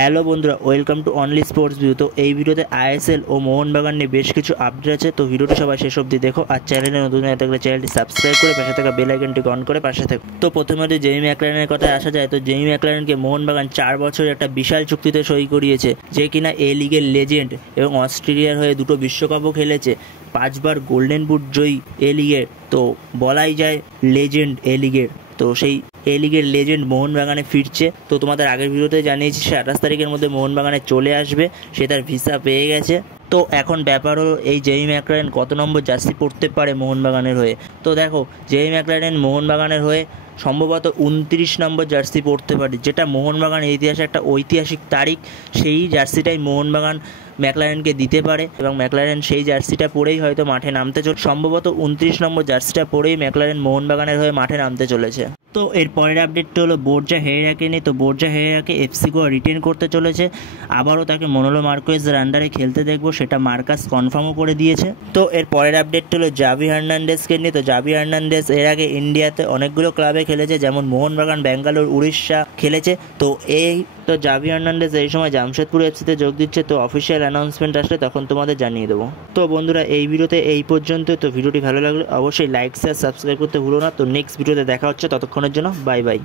Hello বন্ধুরা, welcome to only sports view. তো এই ভিডিওতে আইএসএল ও মোহনবাগান নিয়ে বেশ কিছু আপডেট আছে। তো ভিডিওটি সবাই শেষ অবধি দেখো, আর চ্যানেলে নতুন হয়ে থাকলে চ্যানেলটি সাবস্ক্রাইব করে পাশে থাকা বেল আইকনটি অন করে পাশে থাকো। তো প্রথমে জেমি ম্যাকলারেনের কথায় আসা যায়। তো জেমি ম্যাকলারেনকে মোহনবাগান 4 বছরের একটা বিশাল চুক্তিতে সই করিয়েছে, যে কিনা এ লিগের লেজেন্ড এবং অস্ট্রেলিয়ার হয়ে দুটো বিশ্বকাপও খেলেছে, 5 বার গোল্ডেন বুট জয়ী এ লিগের। তো বলাই যায় লেজেন্ড এ লিগের। তো সেই এ লিগের লেজেন্ড মোহনবাগানে ফিরছে। তো তোমাদের আগের ভিডিওতে জানিয়েছি সে 28 তারিখের মধ্যে মোহনবাগানে চলে আসবে, সে তার ভিসা পেয়ে গেছে। তো এখন ব্যাপার হলো এই জেমি ম্যাকলারেন কত নম্বর জার্সি পরতে পারে মোহনবাগানের হয়ে। তো দেখো, জেমি ম্যাকলারেন মোহনবাগানের হয়ে সম্ভবত 29 নম্বর জার্সি পরতে পারে, যেটা মোহনবাগানের ইতিহাসে একটা ঐতিহাসিক তারিখ। সেই জার্সিটাই মোহনবাগান ম্যাকলারেনকে দিতে পারে এবং ম্যাকলারেন সেই জার্সিটা পরেই হয়তো মাঠে নামতে সম্ভবত 29 নম্বর জার্সিটা পরেই ম্যাকলারেন মোহনবাগানের হয়ে মাঠে নামতে চলেছে। তো এর পরের আপডেটটা হলো বোর্জা হেরেরাকে নিয়ে। তো বোর্জা হেরেরাকে এফসি গোয়া রিটেন করতে চলেছে, আবারও তাকে মনোলো মার্কোয়েজের আন্ডারে খেলতে দেখবো, সেটা মার্কাস কনফার্মও করে দিয়েছে। তো এর পরের আপডেটটা হলো জাভি হার্নান্ডেজকে নিয়ে। তো জাভি হার্নান্ডেজ এর আগে ইন্ডিয়াতে অনেকগুলো ক্লাবে খেলেছে, যেমন মোহনবাগান, ব্যাঙ্গালোর, উড়িষ্যা খেলেছে। তো জাভি হার্নান্ডেজ এই সময় জামশেদপুর এফসিতে যোগ দিচ্ছে। তো অফিসিয়াল অ্যানাউন্সমেন্ট আসলে তখন তোমাদের জানিয়ে দেবো। তো বন্ধুরা, এই ভিডিওতে এই পর্যন্ত। তো ভিডিওটি ভালো লাগলে অবশ্যই লাইক, শেয়ার, সাবস্ক্রাইব করতে ভুলো না। তো নেক্সট ভিডিওতে দেখা হচ্ছে, ততক্ষণের জন্য বাই বাই।